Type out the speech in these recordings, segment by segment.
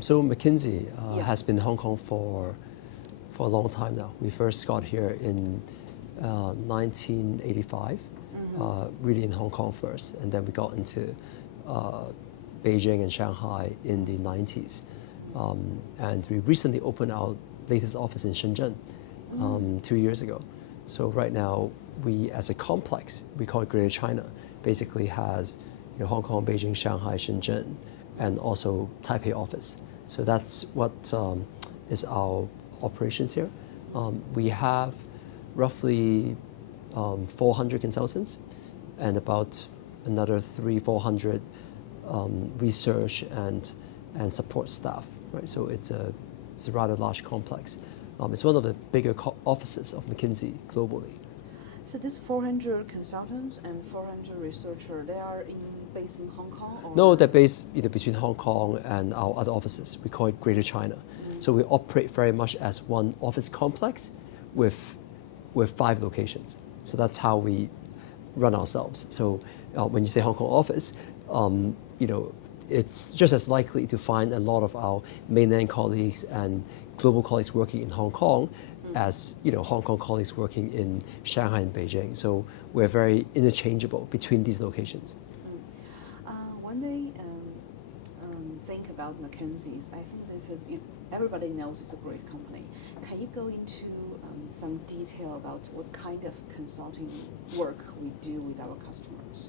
So McKinsey has been in Hong Kong for a long time now. We first got here in 1985, really in Hong Kong first, and then we got into Beijing and Shanghai in the 90s. And we recently opened our latest office in Shenzhen 2 years ago. So right now, we as a complex, we call it Greater China, basically has Hong Kong, Beijing, Shanghai, Shenzhen, and also Taipei office. So that's what is our operations here. We have roughly 400 consultants and about another 300-400 research and support staff. Right, so it's a rather large complex. It's one of the bigger offices of McKinsey globally. So this 400 consultants and 400 researchers, they are based in Hong Kong? Or? No, they're based between Hong Kong and our other offices. We call it Greater China. So we operate very much as one office complex with 5 locations. So that's how we run ourselves. So when you say Hong Kong office, it's just as likely to find a lot of our mainland colleagues and global colleagues working in Hong Kong as Hong Kong colleagues working in Shanghai and Beijing. So we're very interchangeable between these locations. When they think about McKinsey's, I think everybody knows it's a great company. Can you go into some detail about what kind of consulting work we do with our customers?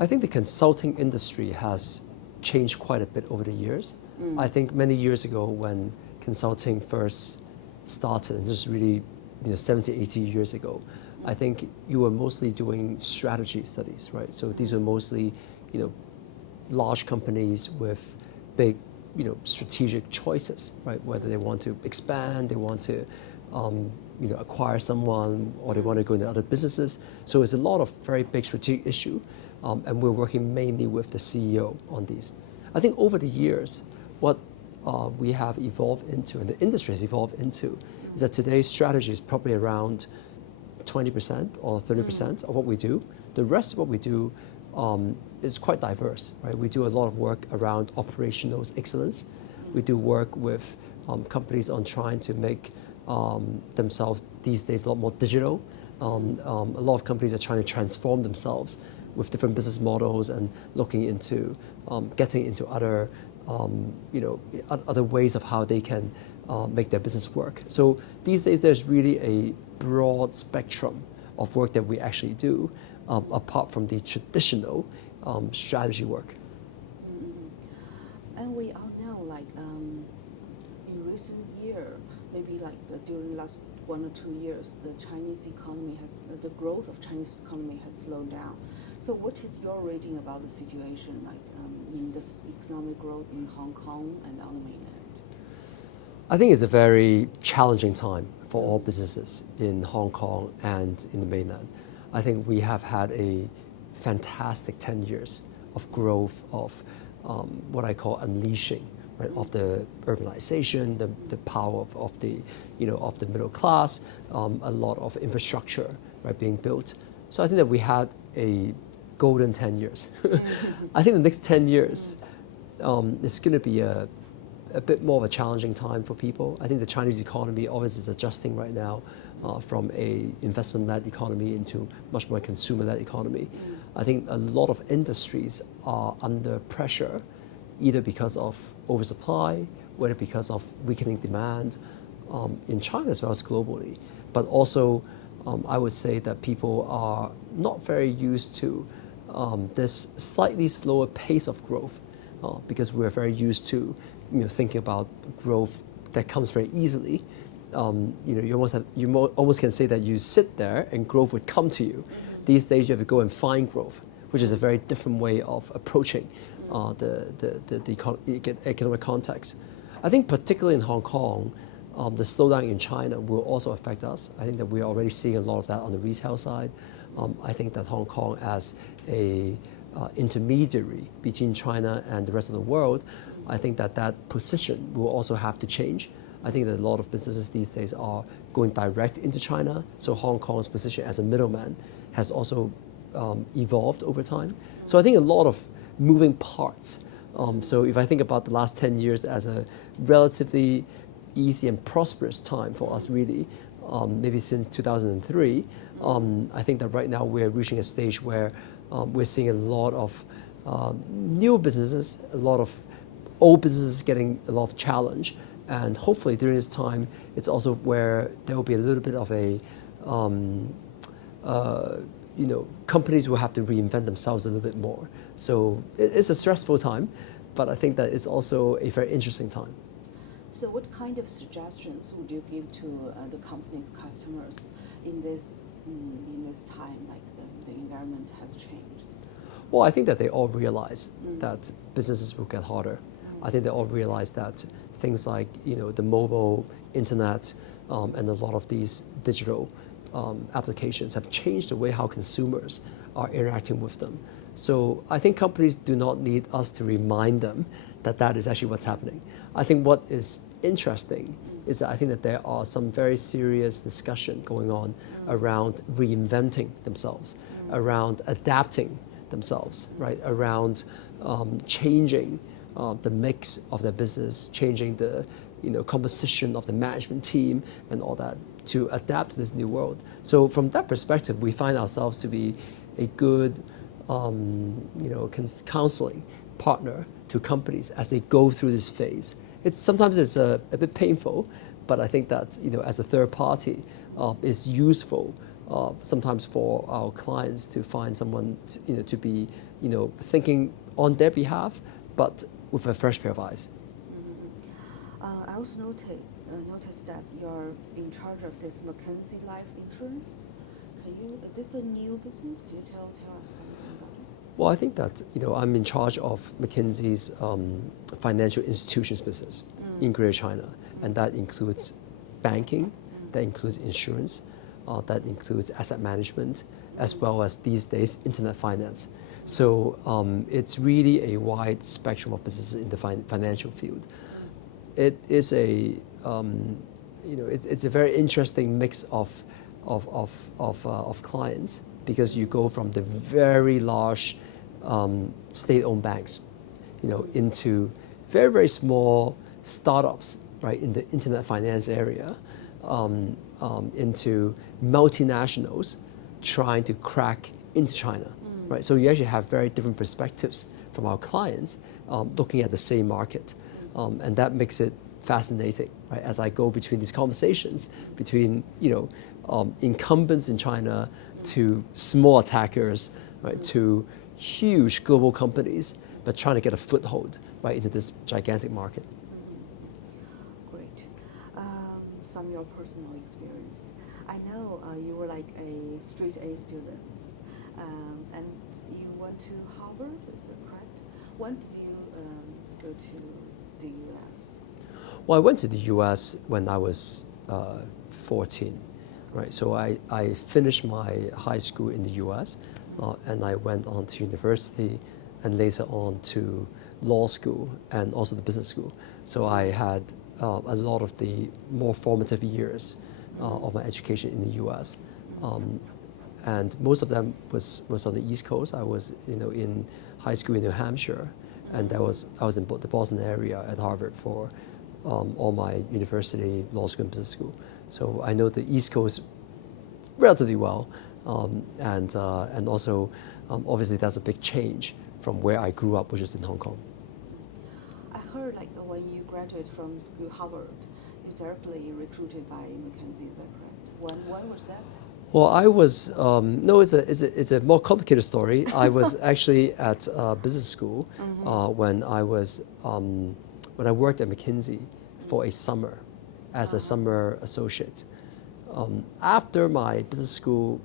I think the consulting industry has changed quite a bit over the years. I think many years ago when consulting first started, and this is really 70, 80 years ago, I think you were mostly doing strategy studies, right? So these are mostly large companies with big strategic choices, right? Whether they want to expand, they want to acquire someone, or they want to go into other businesses. So it's a lot of very big strategic issue, and we're working mainly with the CEO on these. I think over the years, what we have evolved into, and the industry has evolved into, is that today's strategy is probably around 20% or 30% of what we do. The rest of what we do is quite diverse, right? We do a lot of work around operational excellence. We do work with companies on trying to make themselves these days a lot more digital. A lot of companies are trying to transform themselves with different business models and looking into getting into other other ways of how they can make their business work. So these days there's really a broad spectrum of work that we actually do, apart from the traditional strategy work. And we all know, in recent year, maybe during the last 1 or 2 years, the growth of Chinese economy has slowed down. So what is your reading about the situation, in this economic growth in Hong Kong and on the mainland? I think it's a very challenging time for all businesses in Hong Kong and in the mainland. I think we have had a fantastic 10 years of growth of what I call unleashing, right, of the urbanization, the power of the middle class, a lot of infrastructure, right, being built. So I think that we had a golden 10 years. I think the next 10 years is going to be a bit more of a challenging time for people. I think the Chinese economy obviously is adjusting right now from a investment-led economy into much more consumer-led economy. I think a lot of industries are under pressure, either because of oversupply, whether because of weakening demand in China as well as globally. But also, I would say that people are not very used to this slightly slower pace of growth because we're very used to thinking about growth that comes very easily. You almost can say that you sit there and growth would come to you. These days you have to go and find growth, which is a very different way of approaching the economic context. I think particularly in Hong Kong, the slowdown in China will also affect us. I think that we're already seeing a lot of that on the retail side. I think that Hong Kong as a intermediary between China and the rest of the world, I think that position will also have to change. I think that a lot of businesses these days are going direct into China, so Hong Kong's position as a middleman has also evolved over time. So I think a lot of moving parts So if I think about the last 10 years as a relatively easy and prosperous time for us, really, maybe since 2003, I think that right now we're reaching a stage where we're seeing a lot of new businesses, a lot of old businesses getting a lot of challenge. And hopefully during this time, it's also where there will be a little bit of a, companies will have to reinvent themselves a little bit more. So it's a stressful time, but I think that it's also a very interesting time. So what kind of suggestions would you give to the company's customers in this time, like the environment has changed? Well, I think that they all realize that businesses will get harder. I think they all realize that things like the mobile internet and a lot of these digital applications have changed the way how consumers are interacting with them. So I think companies do not need us to remind them that that is actually what's happening. I think what is interesting is that I think that there are some very serious discussion going on around reinventing themselves, around adapting themselves, right? Around changing the mix of their business, changing the composition of the management team and all that to adapt to this new world. So from that perspective, we find ourselves to be a good counseling partner to companies as they go through this phase. Sometimes it's a bit painful, but I think that as a third party, it's useful sometimes for our clients to find someone to be thinking on their behalf, but with a fresh pair of eyes. I also noticed that you're in charge of this McKinsey Life Insurance. This is a new business. Can you tell us something about it? Well, I think that I'm in charge of McKinsey's financial institutions business in Greater China, and that includes banking, that includes insurance, that includes asset management, as well as these days internet finance. So it's really a wide spectrum of businesses in the financial field. It is it's a very interesting mix of clients, because you go from the very large state-owned banks, into very, very small startups, right, in the internet finance area, into multinationals trying to crack into China, right? So you actually have very different perspectives from our clients looking at the same market, and that makes it fascinating, right? As I go between these conversations between incumbents in China to small attackers, right, to huge global companies, but trying to get a foothold right into this gigantic market. Great. Some of your personal experience. I know you were like a straight A student, and you went to Harvard, is that correct? When did you go to the U.S.? Well, I went to the U.S. when I was 14, right? So I finished my high school in the U.S., and I went on to university and later on to law school and also the business school. So I had a lot of the more formative years of my education in the U.S. And most of them was on the East Coast. I was in high school in New Hampshire, and I was in the Boston area at Harvard for all my university, law school, and business school. So I know the East Coast relatively well, and also obviously that's a big change from where I grew up, which is in Hong Kong. I heard like when you graduated from school Harvard, you directly recruited by McKinsey. Is that correct? When was that? Well, I was no. It's a more complicated story. I was actually at business school when I worked at McKinsey for a summer as a summer associate. After my business school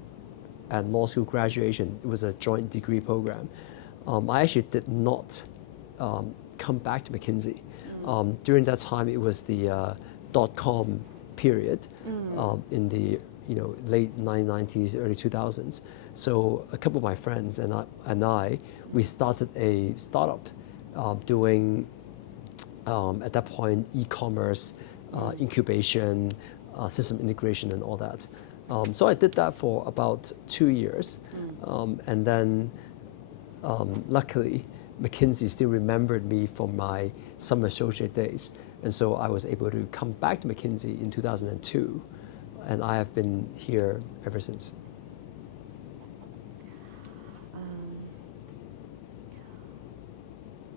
and law school graduation, it was a joint degree program. I actually did not come back to McKinsey. During that time, it was the .com period in the late 1990s, early 2000s. So a couple of my friends and I we started a startup doing at that point e-commerce, incubation, system integration, and all that. So I did that for about 2 years, and then luckily McKinsey still remembered me from my summer associate days. And so I was able to come back to McKinsey in 2002, and I have been here ever since.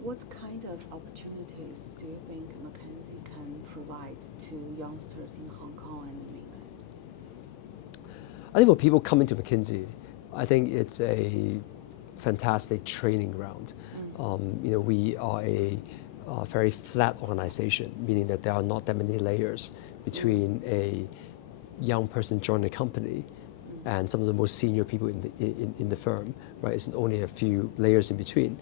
What kind of opportunities do you think McKinsey can provide to youngsters in Hong Kong and mainland? I think for people coming to McKinsey, I think it's a fantastic training ground. We are a very flat organization, meaning that there are not that many layers between a young person joining a company and some of the most senior people in the firm, right? It's only a few layers in between.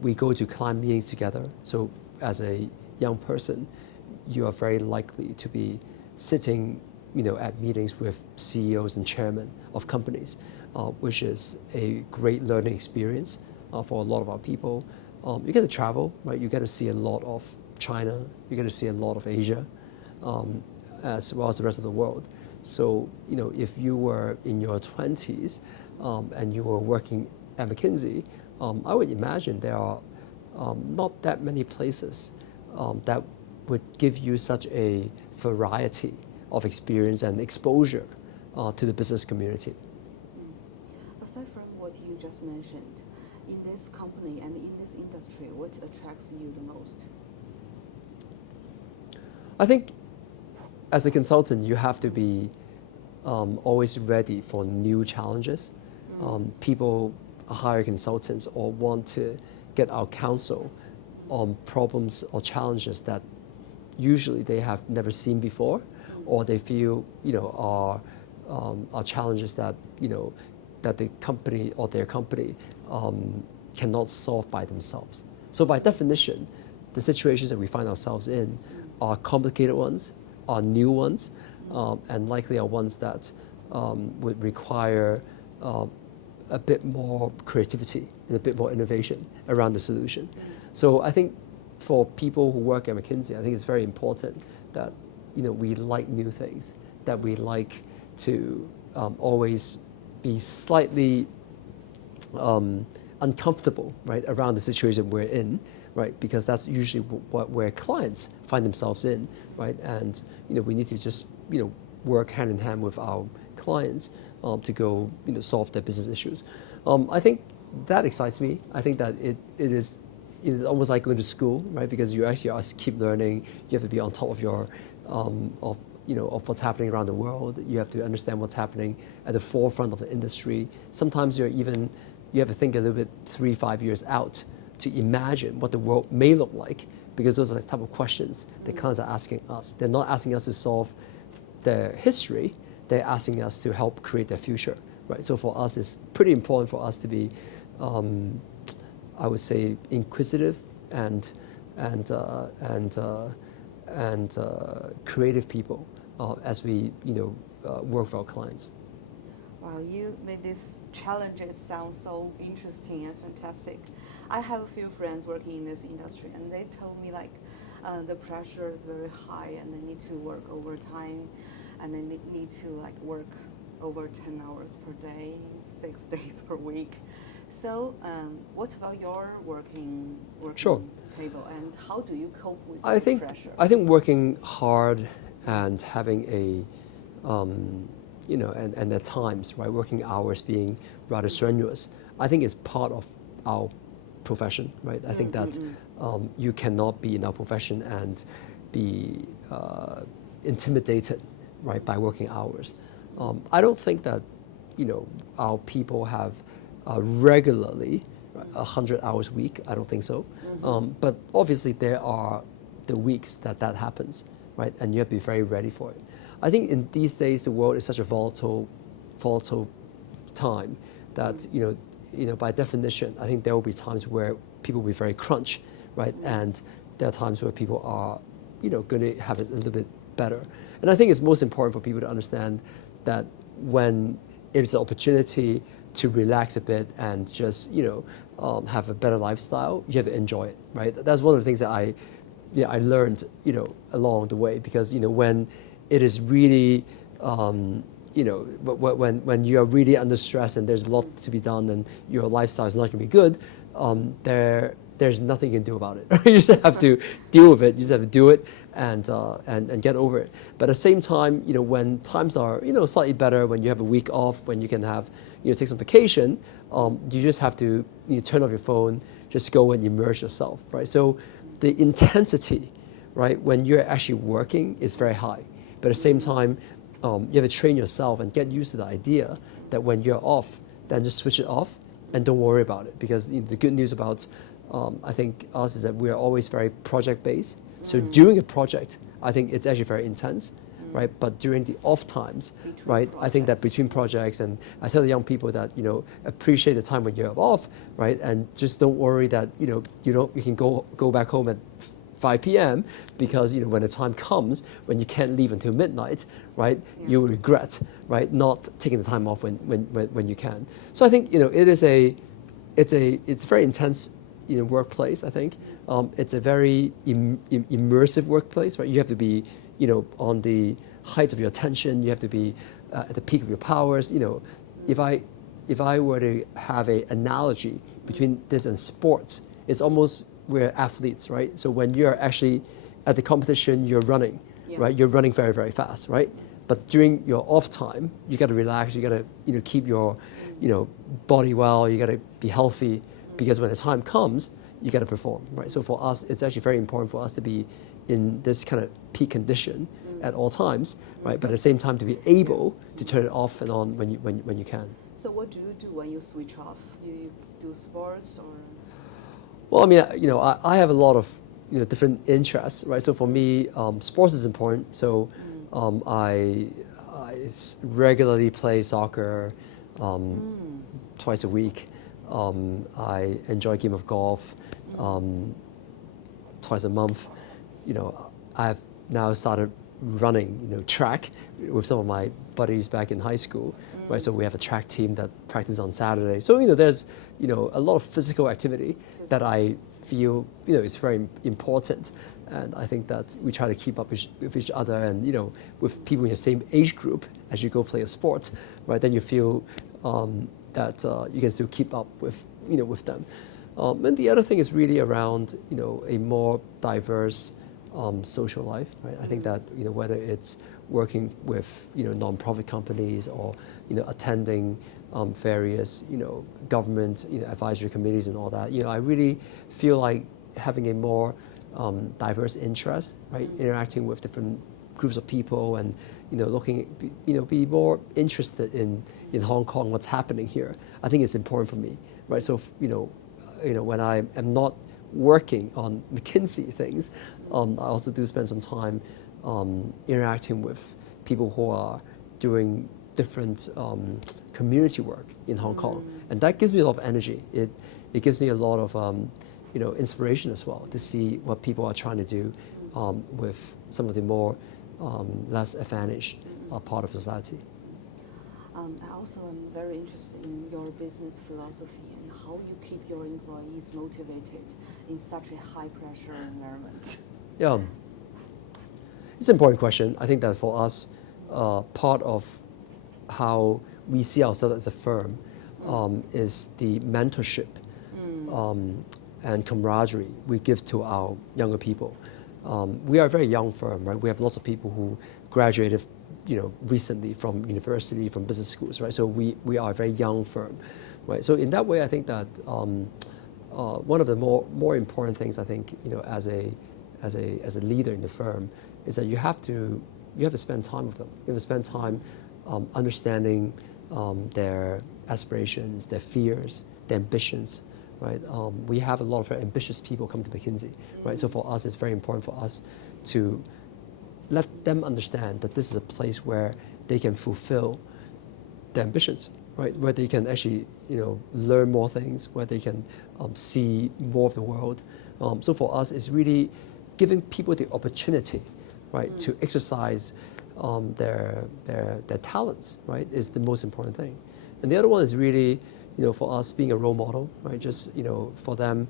We go to client meetings together. So as a young person, you are very likely to be sitting, at meetings with CEOs and chairmen of companies, which is a great learning experience for a lot of our people. You get to travel, right? You get to see a lot of China. You get to see a lot of Asia, as well as the rest of the world. So, if you were in your 20s and you were working at McKinsey, I would imagine there are not that many places that would give you such a variety of experience and exposure to the business community. Aside from what you just mentioned, in this company and in this industry, what attracts you the most? I think as a consultant, you have to be always ready for new challenges. People hire consultants or want to get our counsel on problems or challenges that usually they have never seen before, or they feel are challenges that that the company or their company cannot solve by themselves. So by definition, the situations that we find ourselves in are complicated ones, are new ones, and likely are ones that would require a bit more creativity and a bit more innovation around the solution. So I think for people who work at McKinsey, I think it's very important that we like new things, that we like to always be slightly uncomfortable, right, around the situation we're in, right, because that's usually where clients find themselves in, right, and we need to just work hand in hand with our clients to go solve their business issues. I think that excites me. I think that it is almost like going to school, right? Because you actually keep learning. You have to be on top of your of what's happening around the world. You have to understand what's happening at the forefront of the industry. Sometimes you have to think a little bit 3-5 years out to imagine what the world may look like, because those are the type of questions that clients are asking us. They're not asking us to solve their history. They're asking us to help create their future, right? So for us, it's pretty important for us to be, I would say, inquisitive and creative people as we work for our clients. Wow, you made these challenges sound so interesting and fantastic. I have a few friends working in this industry, and they told me the pressure is very high, and they need to work overtime, and they need to work over 10 hours per day, 6 days per week. So, what about your working Sure. table, and how do you cope with the pressure? I think working hard and having a and at times, right, working hours being rather strenuous, I think is part of our profession, right? I think that you cannot be in our profession and be intimidated, right, by working hours. I don't think that our people have regularly 100 hours a week. I don't think so. But obviously there are the weeks that happens, right? And you have to be very ready for it. I think in these days the world is such a volatile time that by definition, I think there will be times where people will be very crunch, right? And there are times where people are going to have it a little bit better. And I think it's most important for people to understand that when it's an opportunity to relax a bit and just have a better lifestyle, you have to enjoy it, right? That's one of the things that I learned along the way, because when it is really when you are really under stress and there's a lot to be done and your lifestyle is not going to be good, there's nothing you can do about it. You just have to deal with it. You just have to do it and get over it. But at the same time, when times are slightly better, when you have a week off, when you can have take some vacation, you just have to turn off your phone, just go and immerse yourself, right? So the intensity, right, when you're actually working is very high. But at the same time, you have to train yourself and get used to the idea that when you're off, then just switch it off and don't worry about it. Because the good news about I think us is that we are always very project-based. So during a project, I think it's actually very intense, right? But during the off times, right, I think that between projects, and I tell the young people that appreciate the time when you're off, right, and just don't worry that you can go back home at 5 p.m. because when the time comes when you can't leave until midnight, right, you'll regret, right, not taking the time off when you can. So I think it's a very intense workplace. I think it's a very immersive workplace, right? You have to be on the height of your attention. You have to be at the peak of your powers. If I were to have an analogy between this and sports, it's almost we're athletes, right? So when you're actually at the competition, you're running, right? You're running very, very fast, right? But during your off time, you got to relax. You got to keep your body well. You got to be healthy, because when the time comes, you got to perform, right? So for us, it's actually very important for us to be in this kind of peak condition at all times, right? But at the same time, to be able to turn it off and on when you can. So what do you do when you switch off? You do sports or? Well, I mean, I have a lot of different interests, right? So for me, sports is important. So I regularly play soccer twice a week. I enjoy a game of golf twice a month. I've now started running, track with some of my buddies back in high school, right? So we have a track team that practices on Saturday. So there's a lot of physical activity that I feel is very important, and I think that we try to keep up with each other and with people in the same age group as you go play a sport, right? Then you feel that you can still keep up with with them. And the other thing is really around a more diverse social life, right? I think that whether it's working with non-profit companies or attending various government advisory committees and all that, I really feel like having a more diverse interest, right? Interacting with different groups of people and looking be more interested in Hong Kong, what's happening here. I think it's important for me, right? So when I am not working on McKinsey things, I also do spend some time interacting with people who are doing different community work in Hong Kong, and that gives me a lot of energy. It gives me a lot of inspiration as well to see what people are trying to do with some of the more less advantaged part of society. I also am very interested in your business philosophy and how you keep your employees motivated in such a high-pressure environment. Yeah, it's an important question. I think that for us, part of how we see ourselves as a firm is the mentorship and camaraderie we give to our younger people. We are a very young firm, right? We have lots of people who graduated recently from university, from business schools, right? So we are a very young firm, right? So in that way, I think that one of the more important things, I think, as a leader in the firm, is that you have to spend time with them. You have to spend time understanding their aspirations, their fears, their ambitions, right? We have a lot of very ambitious people come to McKinsey, right? So for us, it's very important for us to let them understand that this is a place where they can fulfill their ambitions, right? Where they can actually, learn more things, where they can see more of the world. So for us, it's really giving people the opportunity, right, to exercise their talents, right, is the most important thing. And the other one is really, for us being a role model, right? Just for them,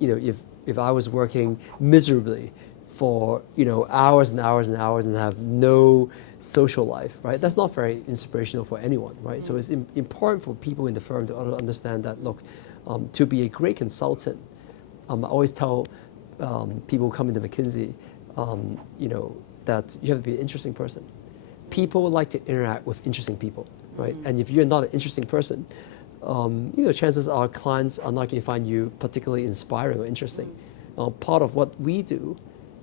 if I was working miserably for hours and hours and hours and have no social life, right? That's not very inspirational for anyone, right? So it's important for people in the firm to understand that, look, To be a great consultant, I always tell people coming to McKinsey, that you have to be an interesting person. People like to interact with interesting people, right? And if you're not an interesting person, chances are clients are not going to find you particularly inspiring or interesting. Part of what we do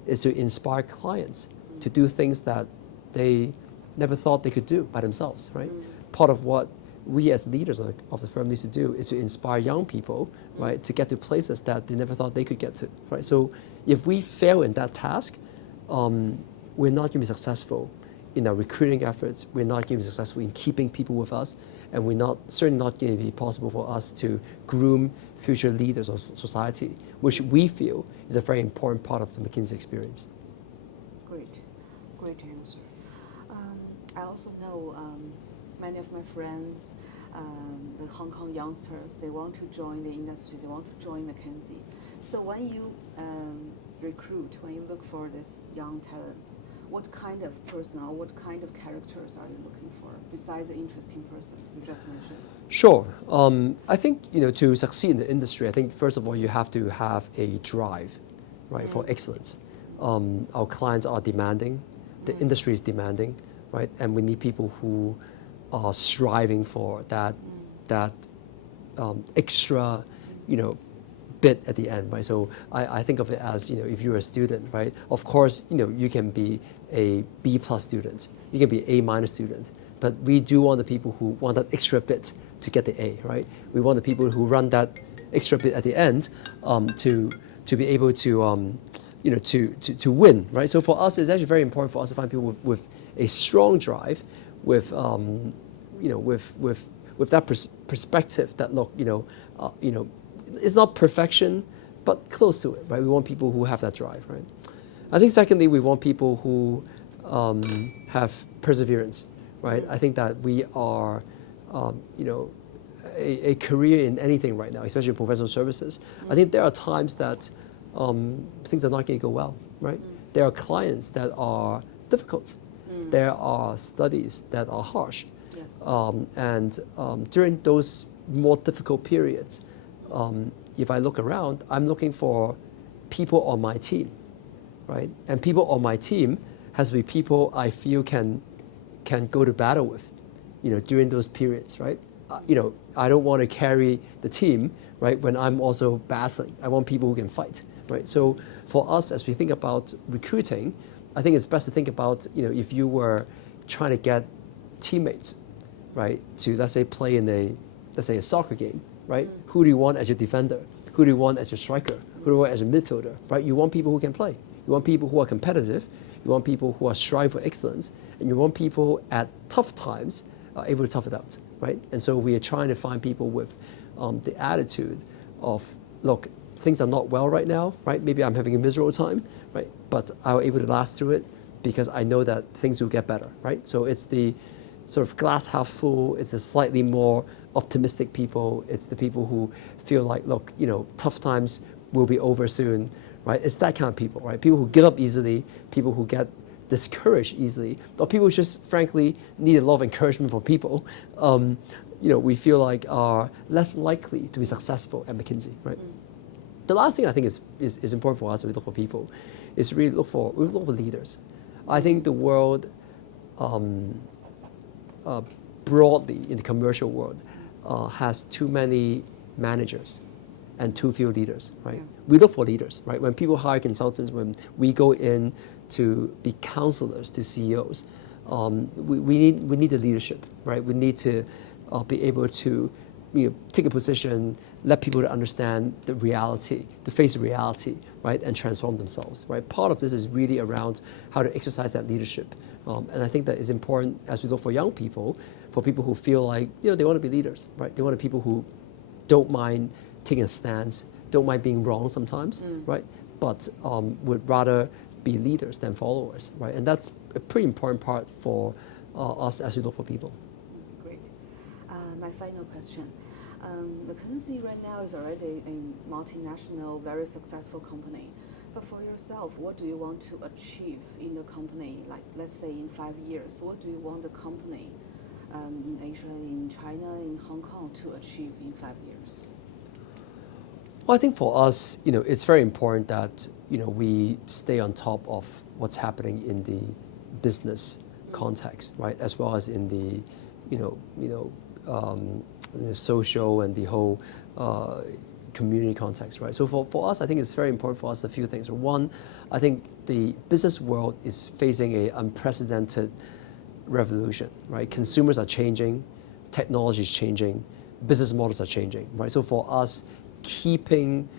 is to inspire clients to do things that they never thought they could do by themselves, right? Part of what we as leaders of the firm needs to do is to inspire young people, right, to get to places that they never thought they could get to, right? So if we fail in that task, we're not going to be successful in our recruiting efforts. We're not going to be successful in keeping people with us, and we're certainly not going to be possible for us to groom future leaders of society, which we feel is a very important part of the McKinsey experience. Great answer. I also know many of my friends, the Hong Kong youngsters, they want to join the industry, they want to join McKinsey. So when you recruit, when you look for these young talents, what kind of person or what kind of characters are you looking for besides the interesting person you just mentioned? Sure. I think to succeed in the industry, I think first of all you have to have a drive, right, for excellence. Our clients are demanding, the industry is demanding, right, and we need people who are striving for that extra, bit at the end, right? So I think of it as, if you're a student, right? Of course, you can be a B+ student, you can be an A- student, but we do want the people who want that extra bit to get the A, right? We want the people who run that extra bit at the end to be able to to win, right? So for us, it's actually very important for us to find people with a strong drive, with with that perspective that look, it's not perfection, but close to it, right? We want people who have that drive, right? I think secondly, we want people who have perseverance, right? I think that we are, a career in anything right now, especially in professional services. I think there are times that things are not going to go well, right? There are clients that are difficult. There are studies that are harsh. Yes. During those more difficult periods, if I look around, I'm looking for people on my team, right? And people on my team has to be people I feel can go to battle with, during those periods, right? I don't want to carry the team, right, when I'm also battling. I want people who can fight, right? So for us, as we think about recruiting, I think it's best to think about, if you were trying to get teammates, right, to, let's say, play in a soccer game, right? Who do you want as your defender? Who do you want as your striker? Who do you want as a midfielder, right? You want people who can play. You want people who are competitive. You want people who are strive for excellence. And you want people at tough times are able to tough it out, right? And so we are trying to find people with the attitude of, look, things are not well right now, right? Maybe I'm having a miserable time, right? But I'm able to last through it because I know that things will get better, right? So it's the sort of glass half full. It's a slightly more optimistic people. It's the people who feel like, look, tough times will be over soon, right? It's that kind of people, right? People who give up easily, people who get discouraged easily, or people who just frankly need a lot of encouragement from people, we feel like are less likely to be successful at McKinsey, right? The last thing I think is important for us when we look for people is really look for leaders. I think the world, broadly in the commercial world, has too many managers and too few leaders, right? We look for leaders, right? When people hire consultants, when we go in to be counselors to CEOs, we need the leadership, right? We need to be able to take a position, let people to understand the reality, to face reality, right, and transform themselves, right? Part of this is really around how to exercise that leadership, and I think that is important as we look for young people, for people who feel like they want to be leaders, right? They want people who don't mind taking a stance, don't mind being wrong sometimes, right? But would rather be leaders than followers, right? And that's a pretty important part for us as we look for people. Great. My final question. McKinsey right now is already a multinational, very successful company. But for yourself, what do you want to achieve in the company? Like, let's say in 5 years, what do you want the company in Asia, in China, in Hong Kong to achieve in 5 years? Well, I think for us, it's very important that we stay on top of what's happening in the business context, right, as well as in the the social and the whole community context, right? So for us, I think it's very important for us a few things. One, I think the business world is facing an unprecedented revolution, right? Consumers are changing, technology is changing, business models are changing, right? So for us, keeping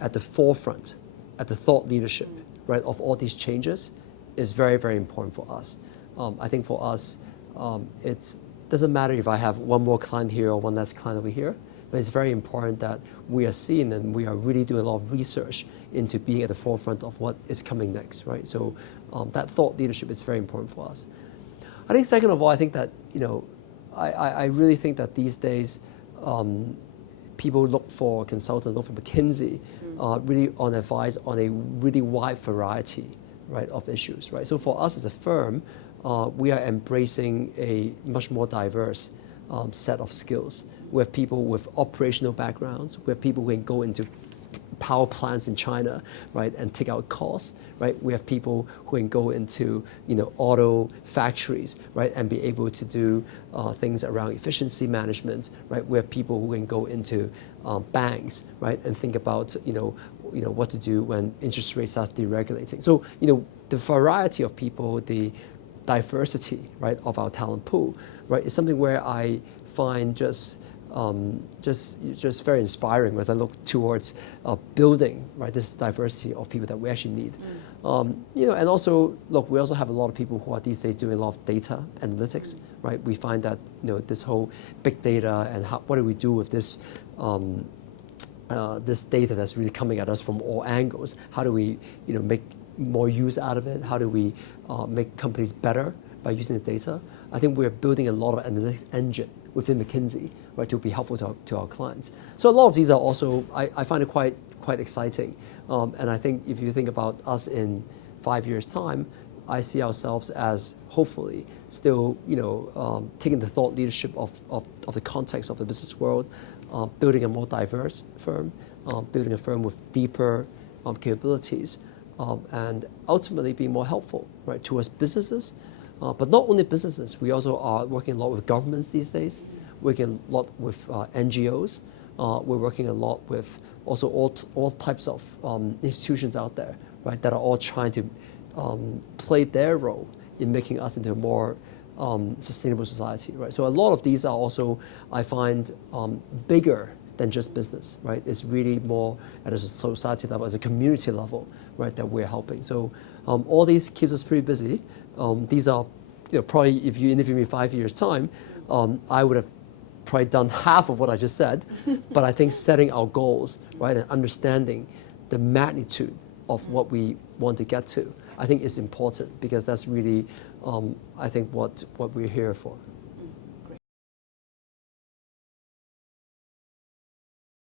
at the forefront, at the thought leadership, right, of all these changes is very, very important for us. I think for us, it doesn't matter if I have one more client here or one less client over here, but it's very important that we are seeing and we are really doing a lot of research into being at the forefront of what is coming next, right? So that thought leadership is very important for us. I think second of all, I think that, I really think that these days, people look for consultants, look for McKinsey, really on advice on a really wide variety, right, of issues, right? So for us as a firm, we are embracing a much more diverse set of skills. We have people with operational backgrounds. We have people who can go into power plants in China, right, and take out costs, right? We have people who can go into, auto factories, right, and be able to do things around efficiency management, right? We have people who can go into banks, right, and think about, what to do when interest rates start deregulating. So, the variety of people, the diversity, right, of our talent pool, right, is something where I find just very inspiring as I look towards building, right, this diversity of people that we actually need. And also, look, we also have a lot of people who are these days doing a lot of data analytics, right? We find that, this whole big data and what do we do with this this data that's really coming at us from all angles? How do we, make more use out of it? How do we make companies better by using the data? I think we're building a lot of analytics engine within McKinsey, right, to be helpful to our clients. So a lot of these are also, I find it quite exciting. And I think if you think about us in 5 years' time, I see ourselves as hopefully still, taking the thought leadership of the context of the business world, building a more diverse firm, building a firm with deeper capabilities, and ultimately being more helpful, right, towards businesses. But not only businesses, we also are working a lot with governments these days, working a lot with NGOs. We're working a lot with also all types of institutions out there, right, that are all trying to play their role in making us into a more sustainable society, right? So a lot of these are also, I find, bigger than just business, right? It's really more at a society level, as a community level, right, that we're helping. So all these keeps us pretty busy. These are, probably if you interview me 5 years' time, I would have probably done half of what I just said. But I think setting our goals, right, and understanding the magnitude of what we want to get to, I think is important because that's really, I think what we're here for.